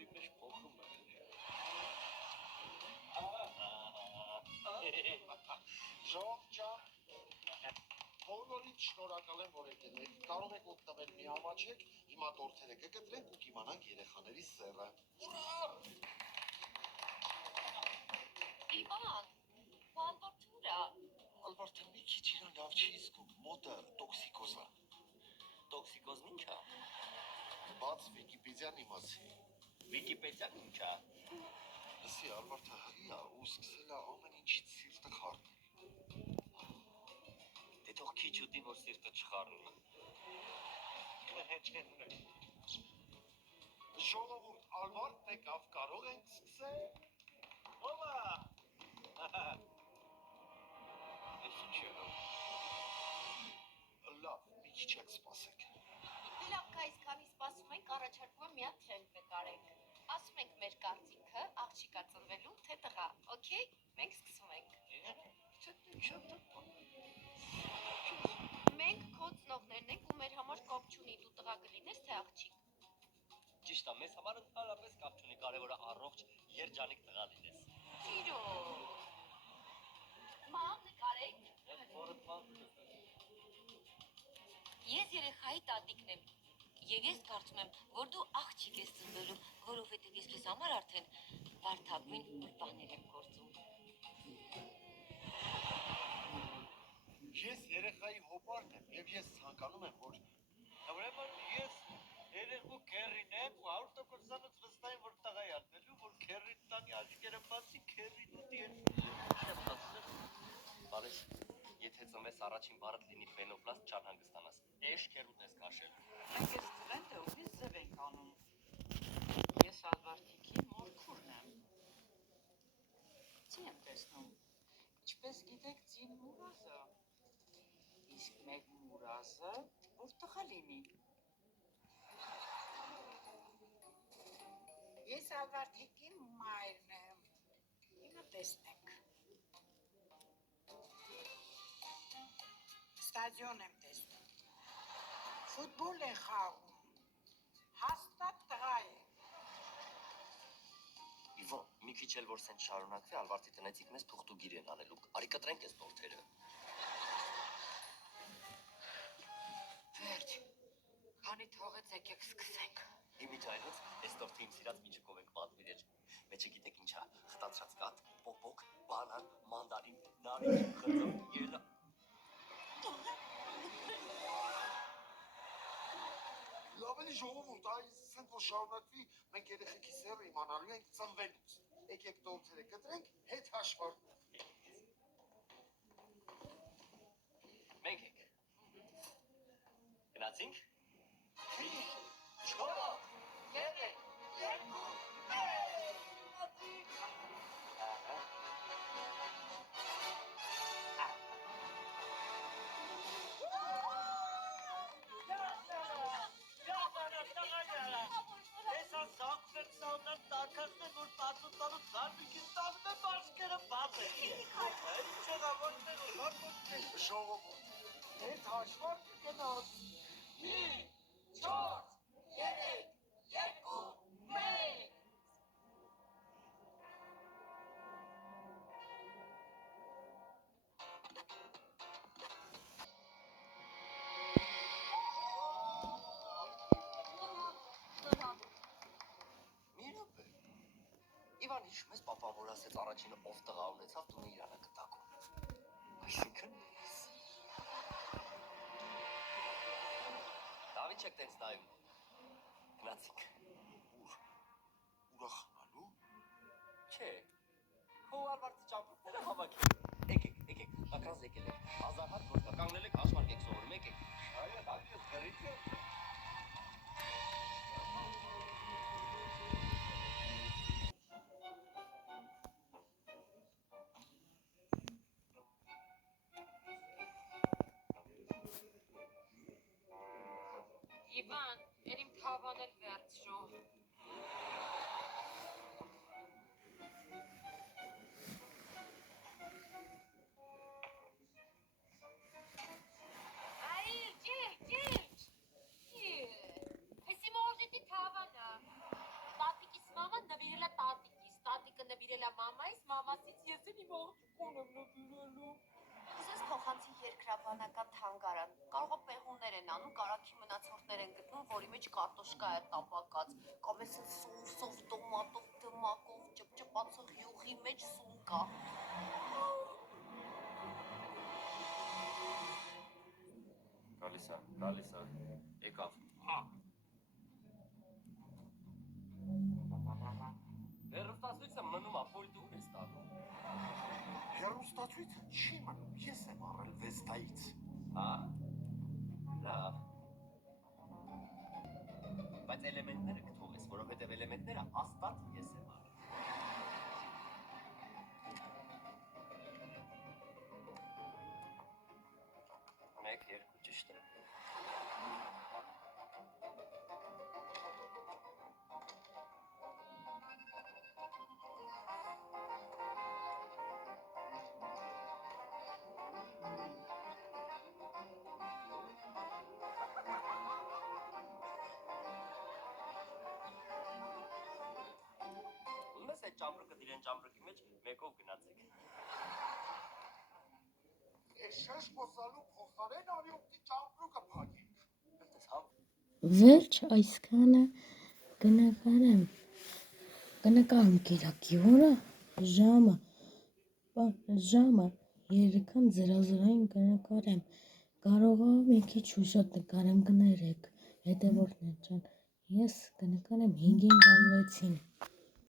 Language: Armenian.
լոլի մեջ փոխում է։ Ժողով ջան, բոլորից շնորհակալ եմ, որ եկել եք, կարող եք օգտվել մի ամաչեք, հիմա տորթերը կգտրենք ու կիմանանք երեխաների սեռը։ Ուրա! Իվան, բանտորթուրա։ Ալվարդը մի քիչ իրան լավ չի զգում, մոտը տոքսիկոզա։ Տոքսիկոզն ինչ է։ Բաց Վիկիպեդիան իմացի։ Վիկիպեդիան ինչ է։ Լսի, Ալվարդը հղի է ու սկսել է ամեն ինչից սիրտը խառնել։ Դե թող քիչ ուտի, որ սիրտը չխառնի։ Ժողովուրդ, Ալվարդն եկավ, կարող ենք սկսել։ Ո՞վ է։ Այս ինչ է։ Լավ, մի քիչ եք սպասեք։ Լավ, guys, քանի սպասում ենք, առաջարկում եմ մի հատ թրենդ նկարենք։ Ասում ենք մեր կարծիքը աղջիկա ծնվելու թե տղա, օքեյ։ Մենք սկսում ենք։ Մենք քո ծնողներն ենք ու մեր համար կապ չունի դու տղա կլինես թե աղջիկ։ Ճիշտ է, մեզ համար ընդհանրապես կապ չունի, կարևորը առողջ երջանիկ տղա լինես։ Իրոք։ Մամ, նկարենք։ Ես երեխայի տատիկն եմ, և ես կարծում եմ, որ դու աղջիկ ես ծնվելու, որովհետև ես քեզ համար արդեն բարդագույն պահներ եմ գործում։ Ես երեխայի հոպարն եմ և ես ցանկանում եմ, որ Ուրեմն ես երեխու քերին եմ ու 100%-անոց վստահ եմ, որ տղա է ալնելու, որ քերին տանի աչքերը բացի, քերին ուտի են։ Բարես, եթե ծնվես առաջին բառդ լինի ֆենոպլաստ չանհանգստանաս, էշ քեր ուտես կաշել։ Մենք ես թրենդը ուրիշ ձև ենք անում։ Ես Ալվարդիկի մորքուրն եմ։ Ձի եմ տեսնում, ինչպես գիտեք ձին մուրազը, իսկ մեր մուրազը որ տղա լինի։ Ես Ալվարդիկի մայրն եմ, ինը տեսնենք։ Ստադիոն եմ տեսնում, ֆուտբոլ են խաղում, հաստատ տղա է։ Իվան, մի քիչ էլ որ սենց շարունակվի, Ալվարդի տնեցիք մեզ թուղթուգիր են անելու, արի կտրենք ես տորթերը։ Վերջ, քանի թողեց եկեք սկսենք։ Իմիջ այլոց, ես տորթի իմ սիրած միջուկով ենք պատվիրել։ Մեջը գիտեք ինչա, խտացրած կատ, պոպոկ, բանան, մանդարին, նարինջ, խրձով, ելա։ լավ էլի ժողովուրդ, այս սենց որ շարունակվի, մենք երեխեքի սեռը իմանալու ենք ծնվելուց։ Եկեք տորթերը կտրենք, հետ հաշվարկում։ Մենք եք։ Գնացինք։ 5, 4, 3, 2, Ես ասաղում եմ սաունան տակասներ, որ պատուտանուց զարմիկին տանում եմ բաշկերը բաց է։ Ինչ եղա ոնտեղ, ժողովուրդ, հետ հաշվարկը գնաց։ 5, 4, 3, 2, 1։ Մի րոպե։ Իվան, հիշում ես պապան, որ ասեց առաջինը ով տղա ունեցավ, տունը իրանը կտակում։ Այսինքն ես։ Դավիթ չեք տենց նայում։ Գնացինք։ Ուրախանալու։ Չէ։ Քո Ալվարդի ճամփորդները հավաքել։ Եկեք, ակրած եկել եք։ Հազար հարկ գործ կա, կանգնել եք, հաշվարկ եք սովորում, եկեք։ այո, դակես գրիչ է։ Իվան, էլ իմ թավան էլ վերջո։ Այ, ջիջ։ Էսի մորժետի թավանա։ Պապիկիս բնական թանգարան։ Կարող է պեղումներ են անում, կարագի մնացորդներ են գտնում, որի մեջ կարտոշկա է տապակած, կամ էս սոուսով, տոմատով, դմակով, ճպճպացող յուղի մեջ սուն կա։ Գալիս է, եկավ։ Հեռուստացույցը մնում է, պուլտը ուր ես տանում։ Հերոստացույց չի մնում, ես եմ առել Վեստայից։ Հա։ Լավ։ Բայց էլեմենտները կթողես, որովհետև էլեմենտները հաստատ ես եմ առել։ Մեկ, երկու ճիշտ է։ Ումես այդ ճամպրուկը դիրեն ճամպրուկի մեջ մեկով գնացեք։ Ես շեշ խոսալու փոխարեն արյունքի ճամպրուկը փակենք։ Դες հա։ Վերջ այսքանը կնկարում կիրակի օրը ժամը 3:00 կնկարեմ, կարող է մի քիչ ուշად նկարեմ, կներեք, հետևորդներ ջան, ես կնկարեմ 5:06-ին։